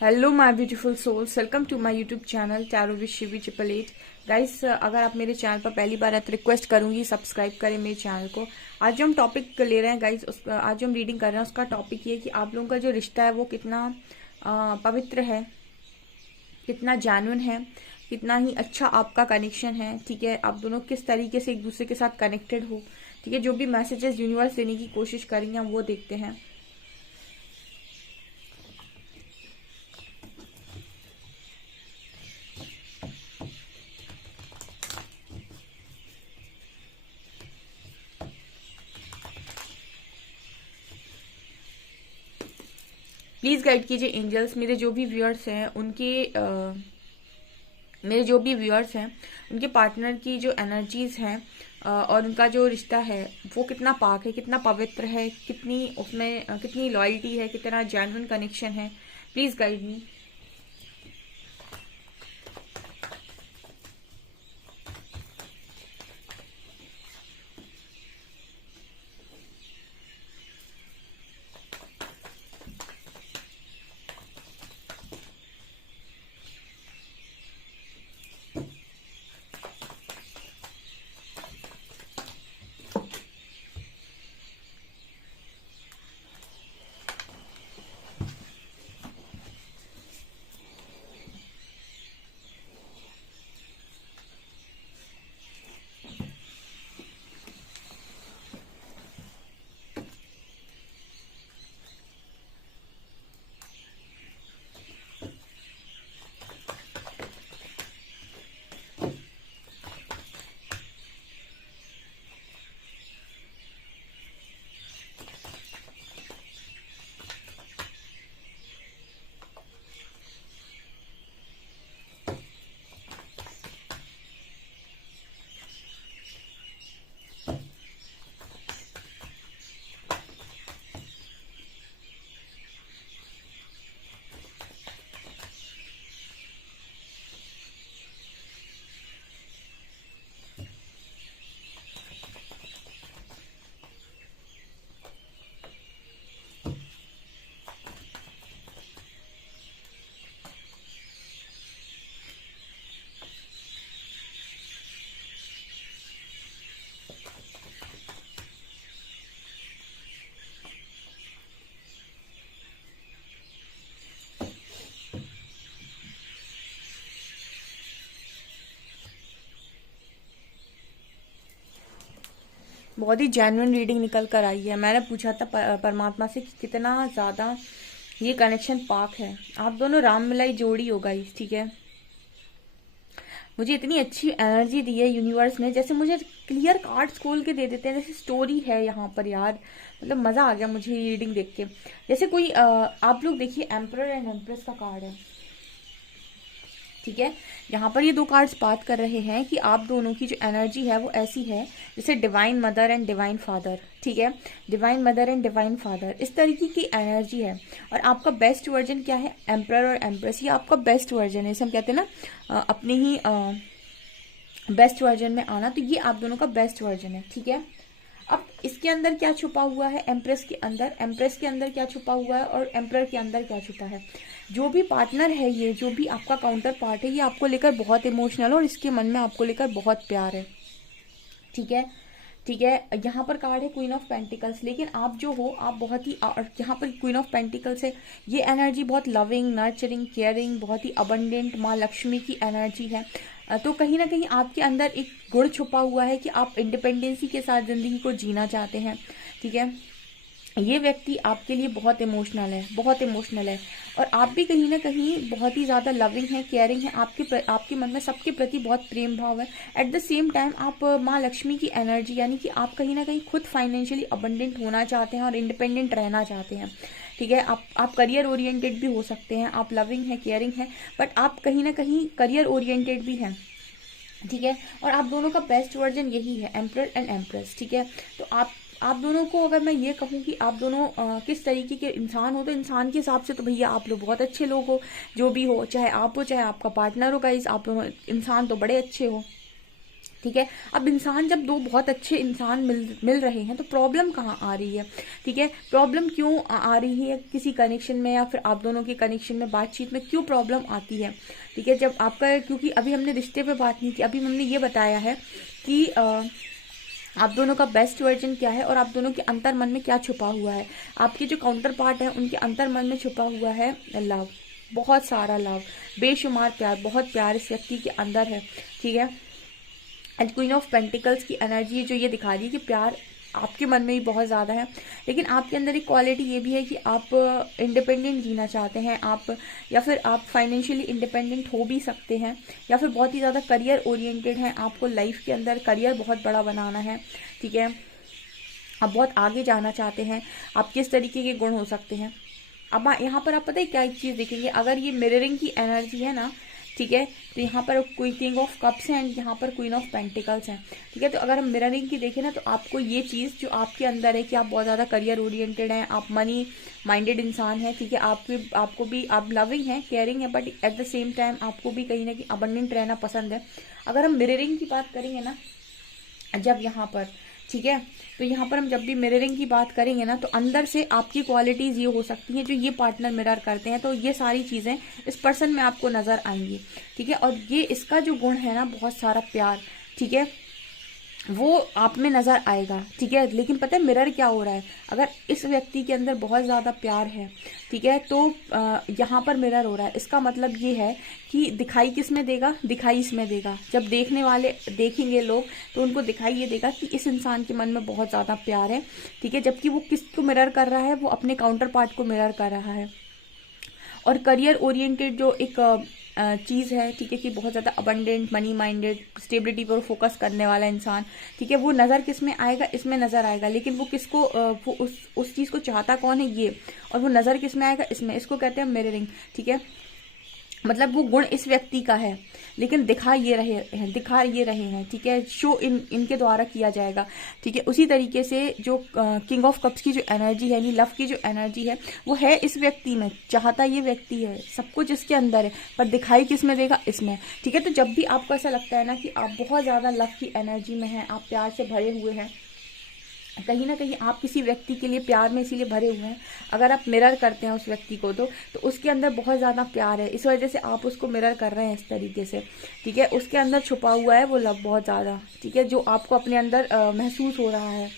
Hello my beautiful souls, welcome to my YouTube channel tarot with Shivi 888। Guys, अगर आप मेरे channel पर पहली बार आए तो रिक्वेस्ट करूंगी सब्सक्राइब करें मेरे चैनल को। आज जो हम टॉपिक ले रहे हैं गाइस, आज जो हम रीडिंग कर रहे हैं उसका टॉपिक ये है कि आप लोगों का जो रिश्ता है वो कितना पवित्र है, कितना जेन्युइन है, कितना ही अच्छा आपका कनेक्शन है। ठीक है, आप दोनों किस तरीके से एक दूसरे के साथ कनेक्टेड हो। ठीक है, जो भी मैसेजेस यूनिवर्स देने की कोशिश करेंगे हम वो देखते हैं। प्लीज गाइड कीजिए एंजल्स, मेरे जो भी व्यूअर्स हैं उनके पार्टनर की जो एनर्जीज हैं और उनका जो रिश्ता है वो कितना पाक है, कितना पवित्र है, कितनी उसमें कितनी लॉयल्टी है, कितना जेन्युइन कनेक्शन है। Please guide me. बहुत ही जेन्युइन रीडिंग निकल कर आई है। मैंने पूछा था परमात्मा से कि कितना ज्यादा ये कनेक्शन पाक है। आप दोनों राम मिलाई जोड़ी हो गाइस। ठीक है, मुझे इतनी अच्छी एनर्जी दी है यूनिवर्स ने, जैसे मुझे क्लियर कार्ड्स खोल के दे देते हैं, जैसे स्टोरी है यहाँ पर यार। मतलब मजा आ गया मुझे ये रीडिंग देख के। जैसे कोई आप लोग देखिए, एम्परर एंड एम्प्रेस का कार्ड है। ठीक है, यहाँ पर ये दो कार्ड्स बात कर रहे हैं कि आप दोनों की जो एनर्जी है वो ऐसी है जैसे divine mother and divine father. ठीक है, divine mother and divine father, इस तरीके की एनर्जी है। और आपका बेस्ट वर्जन क्या है? एम्प्रर और एम्प्रेस, ये आपका बेस्ट वर्जन है। इसे हम कहते हैं ना अपने ही बेस्ट वर्जन में आना, तो ये आप दोनों का बेस्ट वर्जन है। ठीक है, अब इसके अंदर क्या छुपा हुआ है? एम्प्रेस के अंदर क्या छुपा हुआ है और एम्प्रर के अंदर क्या छुपा है? जो भी पार्टनर है, ये जो भी आपका काउंटर पार्ट है, ये आपको लेकर बहुत इमोशनल और इसके मन में आपको लेकर बहुत प्यार है। ठीक है, ठीक है, यहाँ पर कार्ड है क्वीन ऑफ पेंटिकल्स। लेकिन आप जो हो, आप बहुत ही यहाँ पर क्वीन ऑफ पेंटिकल्स है, ये एनर्जी बहुत लविंग, नर्चरिंग, केयरिंग, बहुत ही अबंडेंट माँ लक्ष्मी की एनर्जी है। तो कहीं ना कहीं आपके अंदर एक गुण छुपा हुआ है कि आप इंडिपेंडेंसी के साथ जिंदगी को जीना चाहते हैं। ठीक है, ये व्यक्ति आपके लिए बहुत इमोशनल है, बहुत इमोशनल है। और आप भी कहीं ना कहीं बहुत ही ज़्यादा लविंग है, केयरिंग है। आपके मन में सबके प्रति बहुत प्रेम भाव है। एट द सेम टाइम आप माँ लक्ष्मी की एनर्जी, यानी कि आप कहीं ना कहीं खुद फाइनेंशियली अबंडेंट होना चाहते हैं और इंडिपेंडेंट रहना चाहते हैं। ठीक है, आप करियर ओरिएंटेड भी हो सकते हैं, आप लविंग है, केयरिंग है, बट आप कहीं ना कहीं करियर ओरिएंटेड भी हैं। ठीक है, और आप दोनों का बेस्ट वर्जन यही है, एम्प्रर एंड एम्प्रेस। ठीक है, तो आप दोनों को अगर मैं ये कहूँ कि आप दोनों किस तरीके के इंसान हो, तो इंसान के हिसाब से तो भैया आप लोग बहुत अच्छे लोग हो। जो भी हो, चाहे आप हो चाहे आपका पार्टनर हो गाइस, आप दोनों इंसान तो बड़े अच्छे हो। ठीक है। अब इंसान जब दो बहुत अच्छे इंसान मिल रहे हैं तो प्रॉब्लम कहाँ आ रही है, ठीक है, प्रॉब्लम क्यों आ रही है किसी कनेक्शन में या फिर आप दोनों के कनेक्शन में बातचीत में क्यों प्रॉब्लम आती है, ठीक है। जब आपका, क्योंकि अभी हमने रिश्ते पे बात नहीं की, अभी हमने ये बताया है कि आप दोनों का बेस्ट वर्जन क्या है और आप दोनों के अंतर मन में क्या छुपा हुआ है। आपके जो काउंटर पार्ट है उनके अंतर मन में छुपा हुआ है लव, बहुत सारा लव, बेशुमार प्यार, बहुत प्यार इस व्यक्ति के अंदर है, ठीक है। एंड क्वीन ऑफ पेंटिकल्स की एनर्जी जो ये दिखा रही है कि प्यार आपके मन में भी बहुत ज़्यादा है, लेकिन आपके अंदर एक क्वालिटी ये भी है कि आप इंडिपेंडेंट जीना चाहते हैं आप, या फिर आप फाइनेंशियली इंडिपेंडेंट हो भी सकते हैं, या फिर बहुत ही ज़्यादा करियर ओरिएंटेड हैं, आपको लाइफ के अंदर करियर बहुत बड़ा बनाना है, ठीक है। आप बहुत आगे जाना चाहते हैं, आप किस तरीके के गुण हो सकते हैं। अब यहाँ पर आप पता है क्या एक चीज़ देखेंगे, अगर ये मिररिंग की एनर्जी है ना, ठीक है, तो यहाँ पर कोई किंग ऑफ कप्स हैं एंड यहाँ पर क्वीन ऑफ पेंटिकल्स हैं, ठीक है। तो अगर हम मिररिंग की देखें ना, तो आपको ये चीज़ जो आपके अंदर है कि आप बहुत ज़्यादा करियर ओरिएंटेड हैं, आप मनी माइंडेड इंसान हैं, ठीक है, आपको भी आप लविंग हैं, केयरिंग है, but at the same time आपको भी कहीं ना कहीं अबंडेंट रहना पसंद है। अगर हम मिररिंग की बात करेंगे ना, जब यहाँ पर, ठीक है, तो यहाँ पर हम जब भी मिररिंग की बात करेंगे ना, तो अंदर से आपकी क्वालिटीज़ ये हो सकती हैं जो ये पार्टनर मिरर करते हैं, तो ये सारी चीज़ें इस पर्सन में आपको नज़र आएंगी, ठीक है। और ये इसका जो गुण है ना, बहुत सारा प्यार, ठीक है, वो आप में नज़र आएगा, ठीक है। लेकिन पता है मिरर क्या हो रहा है, अगर इस व्यक्ति के अंदर बहुत ज़्यादा प्यार है, ठीक है, तो यहाँ पर मिरर हो रहा है, इसका मतलब ये है कि दिखाई किस में देगा, दिखाई इसमें देगा। जब देखने वाले देखेंगे लोग तो उनको दिखाई ये देगा कि इस इंसान के मन में बहुत ज़्यादा प्यार है, ठीक है, जबकि वो किसको मिरर कर रहा है, वो अपने काउंटर पार्ट को मिरर कर रहा है। और करियर ओरिएंटेड जो एक चीज़ है, ठीक है, कि बहुत ज़्यादा अबंडेंट, मनी माइंडेड, स्टेबिलिटी पर फोकस करने वाला इंसान, ठीक है, वो नज़र किस में आएगा, इसमें नज़र आएगा। लेकिन वो किसको वो उस चीज़ को चाहता कौन है, ये, और वो नज़र किस में आएगा, इसमें। इसको कहते हैं मिररिंग, ठीक है। मतलब वो गुण इस व्यक्ति का है, लेकिन दिखा ये रहे हैं, ठीक है, शो इनके द्वारा किया जाएगा, ठीक है। उसी तरीके से जो किंग ऑफ कप्स की जो एनर्जी है, यानी लव की जो एनर्जी है, वो है इस व्यक्ति में, चाहता ये व्यक्ति है, सब कुछ इसके अंदर है, पर दिखाई किस में देगा, इसमें, ठीक है। तो जब भी आपको ऐसा लगता है ना कि आप बहुत ज़्यादा लव की एनर्जी में हैं, आप प्यार से भरे हुए हैं, कहीं ना कहीं आप किसी व्यक्ति के लिए प्यार में इसीलिए भरे हुए हैं, अगर आप मिरर करते हैं उस व्यक्ति को तो उसके अंदर बहुत ज़्यादा प्यार है, इस वजह से आप उसको मिरर कर रहे हैं इस तरीके से, ठीक है। उसके अंदर छुपा हुआ है वो लव बहुत ज़्यादा, ठीक है, जो आपको अपने अंदर महसूस हो रहा है।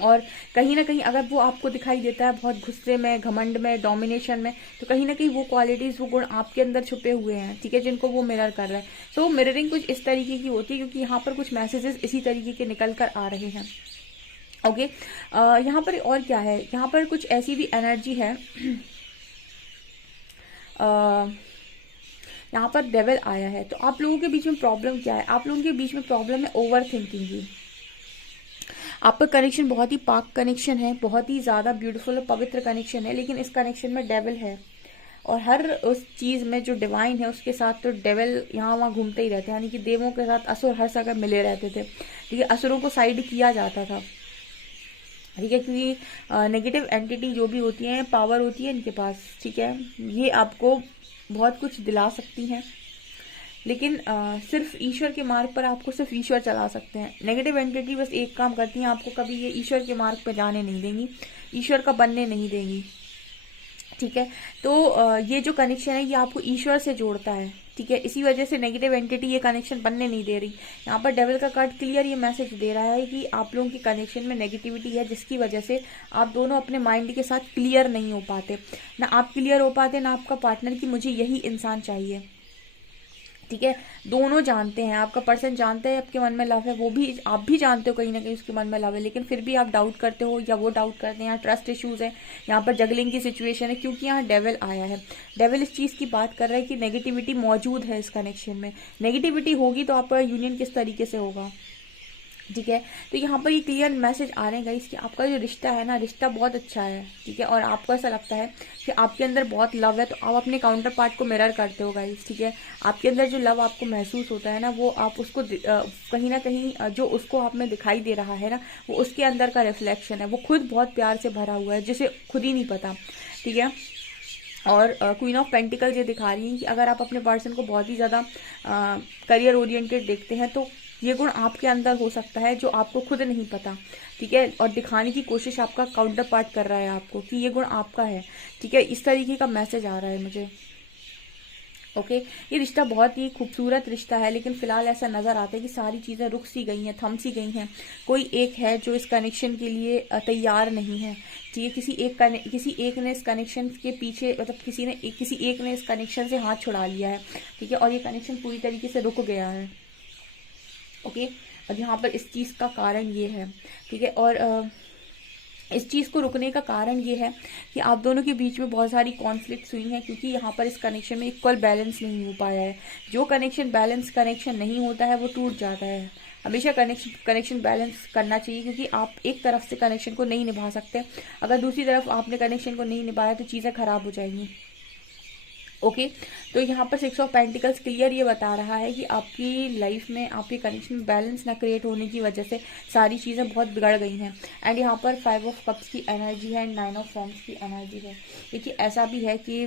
और कहीं ना कहीं अगर वो आपको दिखाई देता है बहुत गुस्से में, घमंड में, डोमिनेशन में, तो कहीं ना कहीं वो क्वालिटीज़, वो गुण आपके अंदर छुपे हुए हैं, ठीक है, जिनको वो मिरर कर रहा है। तो मिररिंग कुछ इस तरीके की होती है, क्योंकि यहाँ पर कुछ मैसेजेस इसी तरीके के निकल कर आ रहे हैं। ओके, यहाँ पर और क्या है, यहाँ पर कुछ ऐसी भी एनर्जी है, यहाँ पर डेविल आया है। तो आप लोगों के बीच में प्रॉब्लम क्या है, आप लोगों के बीच में प्रॉब्लम है ओवर थिंकिंग की। आपका कनेक्शन बहुत ही पाक कनेक्शन है, बहुत ही ज़्यादा ब्यूटीफुल और पवित्र कनेक्शन है, लेकिन इस कनेक्शन में डेविल है, और हर उस चीज़ में जो डिवाइन है उसके साथ तो डेविल यहाँ वहाँ घूमते ही रहते हैं, यानी कि देवों के साथ असुर हर जगह मिले रहते थे, ठीक है, असुरों को साइड किया जाता था, ठीक है, क्योंकि नेगेटिव एंटिटी जो भी होती हैं, पावर होती है इनके पास, ठीक है, ये आपको बहुत कुछ दिला सकती हैं, लेकिन सिर्फ ईश्वर के मार्ग पर आपको सिर्फ ईश्वर चला सकते हैं। नेगेटिव एंटिटी बस एक काम करती हैं, आपको कभी ये ईश्वर के मार्ग पर जाने नहीं देंगी, ईश्वर का बनने नहीं देंगी, ठीक है। तो ये जो कनेक्शन है ये आपको ईश्वर से जोड़ता है, ठीक है, इसी वजह से नेगेटिव एंटिटी ये कनेक्शन बनने नहीं दे रही। यहाँ पर डेविल का कार्ड क्लियर ये मैसेज दे रहा है कि आप लोगों के कनेक्शन में नेगेटिविटी है, जिसकी वजह से आप दोनों अपने माइंड के साथ क्लियर नहीं हो पाते, ना आप क्लियर हो पाते, ना आपका पार्टनर कि मुझे यही इंसान चाहिए, ठीक है। दोनों जानते हैं, आपका पर्सन जानता है आपके मन में लव है, वो भी, आप भी जानते हो कहीं ना कहीं उसके मन में लव है, लेकिन फिर भी आप डाउट करते हो या वो डाउट करते हैं। यहाँ ट्रस्ट इश्यूज है, यहाँ पर जगलिंग की सिचुएशन है, क्योंकि यहाँ डेविल आया है। डेविल इस चीज़ की बात कर रहा है कि नेगेटिविटी मौजूद है इस कनेक्शन में, नेगेटिविटी होगी तो आपका यूनियन किस तरीके से होगा, ठीक है। तो यहाँ पर ये क्लियर मैसेज आ रहे हैं गाइस कि आपका जो रिश्ता है ना, रिश्ता बहुत अच्छा है, ठीक है, और आपको ऐसा लगता है कि आपके अंदर बहुत लव है, तो आप अपने काउंटर पार्ट को मिरर करते हो गाइस, ठीक है। आपके अंदर जो लव आपको महसूस होता है ना, वो आप उसको कहीं ना कहीं जो उसको आप में दिखाई दे रहा है ना, वो उसके अंदर का रिफ्लेक्शन है, वो खुद बहुत प्यार से भरा हुआ है, जिसे खुद ही नहीं पता, ठीक है। और क्वीन ऑफ पेंटिकल्स ये दिखा रही है कि अगर आप अपने पर्सन को बहुत ही ज़्यादा करियर ओरिएंटेड देखते हैं, तो ये गुण आपके अंदर हो सकता है जो आपको खुद नहीं पता, ठीक है, और दिखाने की कोशिश आपका काउंटर पार्ट कर रहा है आपको कि ये गुण आपका है, ठीक है। इस तरीके का मैसेज आ रहा है मुझे। ओके, ये रिश्ता बहुत ही खूबसूरत रिश्ता है, लेकिन फिलहाल ऐसा नजर आता है कि सारी चीजें रुक सी गई हैं, थम सी गई हैं। कोई एक है जो इस कनेक्शन के लिए तैयार नहीं है, ठीक है। किसी एक ने इस कनेक्शन के पीछे, मतलब किसी एक ने इस कनेक्शन से हाथ छुड़ा लिया है, ठीक है, और ये कनेक्शन पूरी तरीके से रुक गया है। ओके, और यहाँ पर इस चीज का कारण ये है, ठीक है। और इस चीज़ को रुकने का कारण ये है कि आप दोनों के बीच में बहुत सारी कॉन्फ्लिक्ट्स हुई हैं, क्योंकि यहाँ पर इस कनेक्शन में इक्वल बैलेंस नहीं हो पाया है। जो कनेक्शन बैलेंस कनेक्शन नहीं होता है वो टूट जाता है। हमेशा कनेक्शन बैलेंस करना चाहिए, क्योंकि आप एक तरफ से कनेक्शन को नहीं निभा सकते। अगर दूसरी तरफ आपने कनेक्शन को नहीं निभाया तो चीज़ें खराब हो जाएंगी। ओके, तो यहाँ पर 6 ऑफ पेंटिकल्स क्लियर ये बता रहा है कि आपकी लाइफ में आपके कनेक्शन में बैलेंस ना क्रिएट होने की वजह से सारी चीज़ें बहुत बिगड़ गई हैं। एंड यहाँ पर 5 ऑफ कप्स की एनर्जी है एंड 9 ऑफ वॉन्ड्स की एनर्जी है। देखिए, ऐसा भी है कि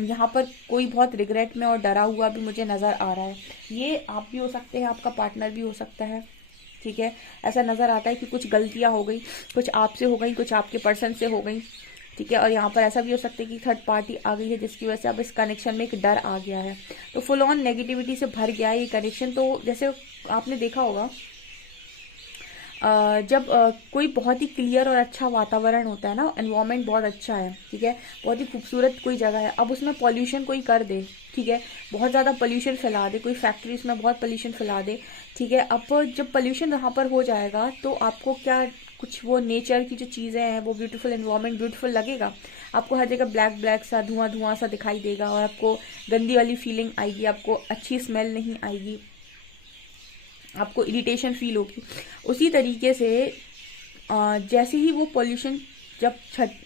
यहाँ पर कोई बहुत रिग्रेट में और डरा हुआ भी मुझे नज़र आ रहा है। ये आप भी हो सकते हैं, आपका पार्टनर भी हो सकता है, ठीक है। ऐसा नज़र आता है कि कुछ गलतियाँ हो गई, कुछ आपसे हो गई, कुछ आपके पर्सन से हो गई, ठीक है। और यहाँ पर ऐसा भी हो सकता है कि थर्ड पार्टी आ गई है, जिसकी वजह से अब इस कनेक्शन में एक डर आ गया है। तो फुल ऑन नेगेटिविटी से भर गया है ये कनेक्शन। तो जैसे आपने देखा होगा, जब कोई बहुत ही क्लियर और अच्छा वातावरण होता है ना, एनवायरनमेंट बहुत अच्छा है, ठीक है, बहुत ही खूबसूरत कोई जगह है, अब उसमें पॉल्यूशन कोई कर दे, ठीक है, बहुत ज़्यादा पोल्यूशन फैला दे, कोई फैक्ट्री उसमें बहुत पोल्यूशन फैला दे, ठीक है। अब जब पोल्यूशन वहाँ पर हो जाएगा तो आपको क्या, कुछ वो नेचर की जो चीज़ें हैं, वो ब्यूटीफुल एनवायरनमेंट ब्यूटीफुल लगेगा? आपको हर जगह ब्लैक ब्लैक सा, धुआं धुआं सा दिखाई देगा, और आपको गंदी वाली फीलिंग आएगी, आपको अच्छी स्मेल नहीं आएगी, आपको इरिटेशन फील होगी। उसी तरीके से जैसे ही वो पॉल्यूशन जब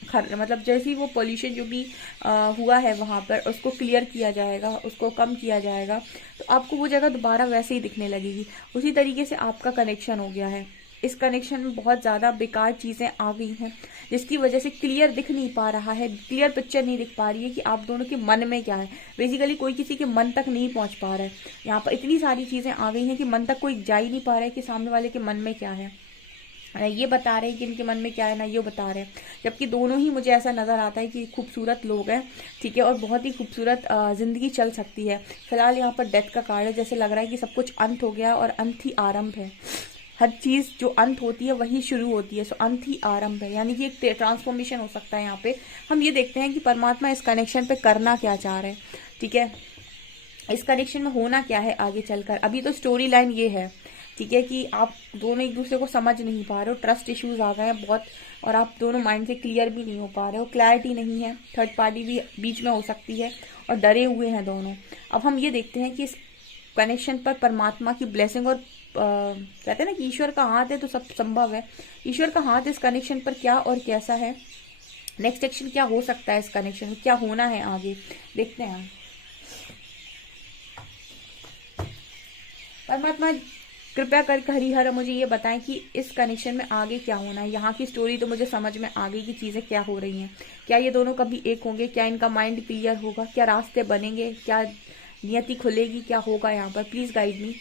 मतलब जैसे ही वो पॉल्यूशन जो भी हुआ है वहाँ पर, उसको क्लियर किया जाएगा, उसको कम किया जाएगा, तो आपको वो जगह दोबारा वैसे ही दिखने लगेगी। उसी तरीके से आपका कनेक्शन हो गया है। इस कनेक्शन में बहुत ज़्यादा बेकार चीज़ें आ गई हैं, जिसकी वजह से क्लियर दिख नहीं पा रहा है, क्लियर पिक्चर नहीं दिख पा रही है कि आप दोनों के मन में क्या है। बेसिकली कोई किसी के मन तक नहीं पहुंच पा रहा है। यहाँ पर इतनी सारी चीज़ें आ गई हैं कि मन तक कोई जा ही नहीं पा रहा है कि सामने वाले के मन में क्या है। ये बता रहे हैं कि इनके मन में क्या है, ना ये बता रहे हैं, जबकि दोनों ही मुझे ऐसा नज़र आता है कि खूबसूरत लोग हैं, ठीक है, और बहुत ही खूबसूरत ज़िंदगी चल सकती है। फिलहाल यहाँ पर डेथ का कार्ड है, जैसे लग रहा है कि सब कुछ अंत हो गया और अंत ही आरंभ है। हर चीज़ जो अंत होती है वही शुरू होती है, सो अंत ही आरंभ है, यानी कि एक ट्रांसफॉर्मेशन हो सकता है। यहाँ पे हम ये देखते हैं कि परमात्मा इस कनेक्शन पे करना क्या चाह रहे हैं, ठीक है, इस कनेक्शन में होना क्या है आगे चलकर। अभी तो स्टोरी लाइन ये है, ठीक है, कि आप दोनों एक दूसरे को समझ नहीं पा रहे हो, ट्रस्ट इश्यूज आ गए हैं बहुत, और आप दोनों माइंड से क्लियर भी नहीं हो पा रहे हो, क्लैरिटी नहीं है, थर्ड पार्टी भी बीच में हो सकती है, और डरे हुए हैं दोनों। अब हम ये देखते हैं कि इस कनेक्शन पर परमात्मा की ब्लेसिंग, और कहते हैं ना कि ईश्वर का हाथ है तो सब संभव है। ईश्वर का हाथ इस कनेक्शन पर क्या और कैसा है, नेक्स्ट एक्शन क्या हो सकता है, इस कनेक्शन में क्या होना है आगे, देखते हैं। परमात्मा कृपया कर हरिहर मुझे ये बताएं कि इस कनेक्शन में आगे क्या होना है। यहाँ की स्टोरी तो मुझे समझ में आ गई कि चीज़ें क्या हो रही हैं। क्या ये दोनों कभी एक होंगे, क्या इनका माइंड क्लियर होगा, क्या रास्ते बनेंगे, क्या नियति खुलेगी, क्या होगा यहाँ पर, प्लीज गाइड मी।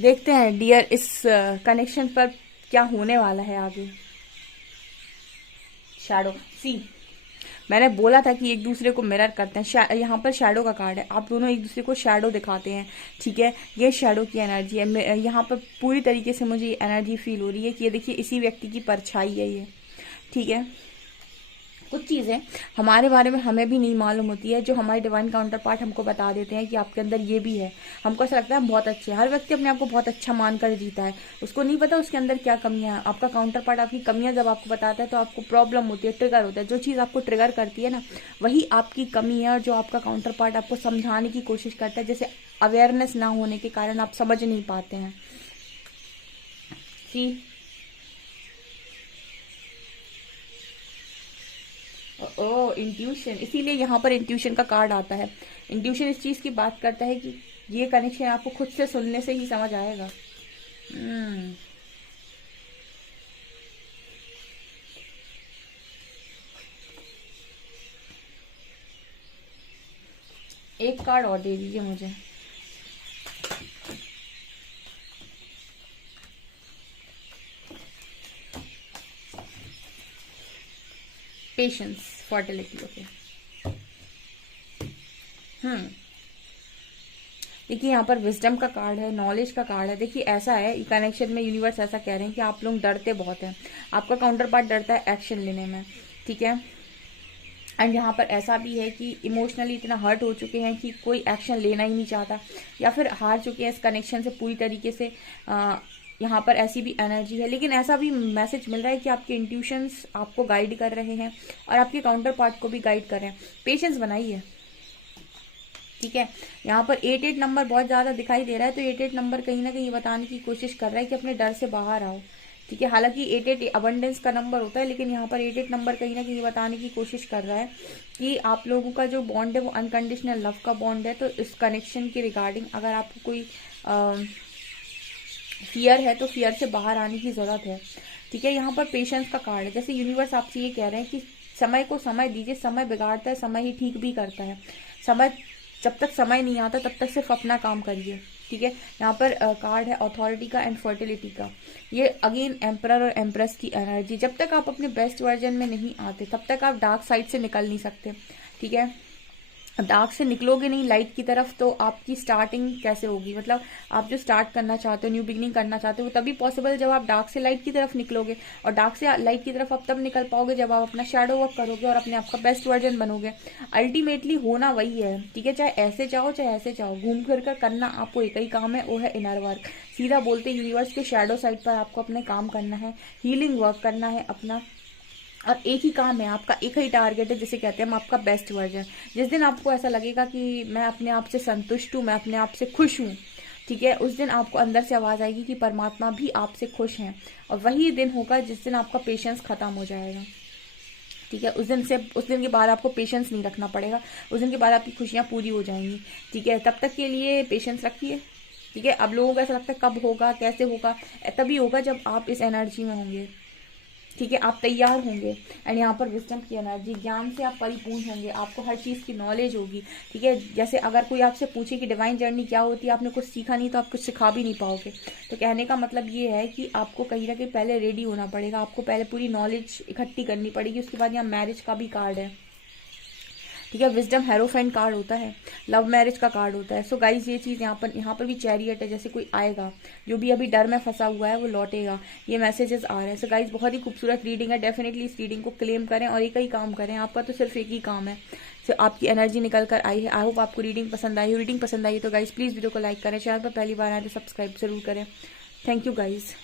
देखते हैं डियर इस कनेक्शन पर क्या होने वाला है आगे। शैडो, सी मैंने बोला था कि एक दूसरे को मिरर करते हैं। यहाँ पर शैडो का कार्ड है, आप दोनों एक दूसरे को शैडो दिखाते हैं, ठीक है, ये शैडो की एनर्जी है। यहाँ पर पूरी तरीके से मुझे एनर्जी फील हो रही है कि ये देखिए इसी व्यक्ति की परछाई है ये, ठीक है, कुछ चीज़ें हमारे बारे में हमें भी नहीं मालूम होती है, जो हमारे डिवाइन काउंटर पार्ट हमको बता देते हैं कि आपके अंदर ये भी है। हमको ऐसा लगता है हम बहुत अच्छे हैं। हर व्यक्ति अपने आप को बहुत अच्छा मानकर जीता है, उसको नहीं पता उसके अंदर क्या कमियां हैं। आपका काउंटर पार्ट आपकी कमियां जब आपको बताता है तो आपको प्रॉब्लम होती है, ट्रिगर होता है। जो चीज़ आपको ट्रिगर करती है ना, वही आपकी कमी है, और जो आपका काउंटर पार्ट आपको समझाने की कोशिश करता है, जैसे अवेयरनेस ना होने के कारण आप समझ नहीं पाते हैं कि ओ इंट्यूशन, इसीलिए यहाँ पर इंट्यूशन का कार्ड आता है। इंट्यूशन इस चीज की बात करता है कि ये कनेक्शन आपको खुद से सुनने से ही समझ आएगा। एक कार्ड और दे दीजिए मुझे। Patience, fertility. ओके। देखिए यहाँ पर विजडम का कार्ड है, नॉलेज का कार्ड है। देखिए ऐसा है, कनेक्शन में यूनिवर्स ऐसा कह रहे हैं कि आप लोग डरते बहुत हैं। आपका काउंटर पार्ट डरता है एक्शन लेने में, ठीक है। एंड यहाँ पर ऐसा भी है कि इमोशनली इतना हर्ट हो चुके हैं कि कोई एक्शन लेना ही नहीं चाहता, या फिर हार चुके हैं इस कनेक्शन से पूरी तरीके से। यहाँ पर ऐसी भी एनर्जी है, लेकिन ऐसा भी मैसेज मिल रहा है कि आपके इंट्यूशंस आपको गाइड कर रहे हैं और आपके काउंटर पार्ट को भी गाइड कर रहे हैं। पेशेंस बनाइए, ठीक है। यहाँ पर 88 नंबर बहुत ज़्यादा दिखाई दे रहा है, तो 88 नंबर कहीं ना कहीं बताने की कोशिश कर रहा है कि अपने डर से बाहर आओ, ठीक है। हालांकि 88 अबंडेंस का नंबर होता है, लेकिन यहाँ पर 88 नंबर कहीं ना कहीं बताने की कोशिश कर रहा है कि आप लोगों का जो बॉन्ड है वो अनकंडीशनल लव का बॉन्ड है। तो इस कनेक्शन के रिगार्डिंग अगर आपको कोई फियर है तो फियर से बाहर आने की ज़रूरत है, ठीक है। यहाँ पर पेशेंस का कार्ड है, जैसे यूनिवर्स आपसे ये कह रहे हैं कि समय को समय दीजिए, समय बिगाड़ता है, समय ही ठीक भी करता है। समय, जब तक समय नहीं आता तब तक सिर्फ अपना काम करिए, ठीक है। यहाँ पर कार्ड है अथॉरिटी का एंड फर्टिलिटी का। ये अगेन एम्परर और एम्प्रेस की एनर्जी। जब तक आप अपने बेस्ट वर्जन में नहीं आते तब तक आप डार्क साइड से निकल नहीं सकते, ठीक है। डार्क से निकलोगे नहीं लाइट की तरफ तो आपकी स्टार्टिंग कैसे होगी? मतलब आप जो स्टार्ट करना चाहते हो, न्यू बिगनिंग करना चाहते हो, वो तभी पॉसिबल जब आप डार्क से लाइट की तरफ निकलोगे। और डार्क से लाइट की तरफ आप तब निकल पाओगे जब आप अपना शैडो वर्क करोगे और अपने आप का बेस्ट वर्जन बनोगे। अल्टीमेटली होना वही है, ठीक है। चाहे ऐसे जाओ चाहे ऐसे जाओ, घूम फिर कर करना आपको एक ही काम है, वो है इनर वर्क। सीधा बोलते यूनिवर्स के शैडो साइड पर आपको अपने काम करना है, हीलिंग वर्क करना है अपना। और एक ही काम है आपका, एक ही टारगेट है, जिसे कहते हैं हम आपका बेस्ट वर्जन। जिस दिन आपको ऐसा लगेगा कि मैं अपने आप से संतुष्ट हूँ, मैं अपने आप से खुश हूँ, ठीक है, उस दिन आपको अंदर से आवाज़ आएगी कि परमात्मा भी आपसे खुश हैं। और वही दिन होगा जिस दिन आपका पेशेंस खत्म हो जाएगा, ठीक है। उस दिन के बाद आपको पेशेंस नहीं रखना पड़ेगा, उस दिन के बाद आपकी खुशियाँ पूरी हो जाएंगी, ठीक है। तब तक के लिए पेशेंस रखिए, ठीक है। अब लोगों को ऐसा लगता है कब होगा, कैसे होगा? तभी होगा जब आप इस एनर्जी में होंगे, ठीक है। आप तैयार होंगे। एंड यहाँ पर विजडम की एनर्जी, ज्ञान से आप परिपूर्ण होंगे, आपको हर चीज़ की नॉलेज होगी, ठीक है। जैसे अगर कोई आपसे पूछे कि डिवाइन जर्नी क्या होती है, आपने कुछ सीखा नहीं तो आप कुछ सिखा भी नहीं पाओगे। तो कहने का मतलब ये है कि आपको कहीं ना कहीं पहले रेडी होना पड़ेगा, आपको पहले पूरी नॉलेज इकट्ठी करनी पड़ेगी। उसके बाद यहाँ मैरिज का भी कार्ड है, ठीक है। विजडम हेरोफेंट कार्ड होता है, लव मैरिज का कार्ड होता है। सो गाइज ये चीज़ यहाँ पर भी चैरियट है, जैसे कोई आएगा जो भी अभी डर में फंसा हुआ है वो लौटेगा, ये मैसेजेस आ रहे हैं। सो गाइज बहुत ही खूबसूरत रीडिंग है, डेफिनेटली इस रीडिंग को क्लेम करें और एक ही काम करें, आपका तो सिर्फ एक ही काम है। सो आपकी एनर्जी निकल कर आई है। आई होप आपको रीडिंग पसंद आई हो। रीडिंग पसंद आई है तो गाइज प्लीज़ वीडियो को लाइक करें, चैनल पर पहली बार आए तो सब्सक्राइब जरूर करें। Thank you guys.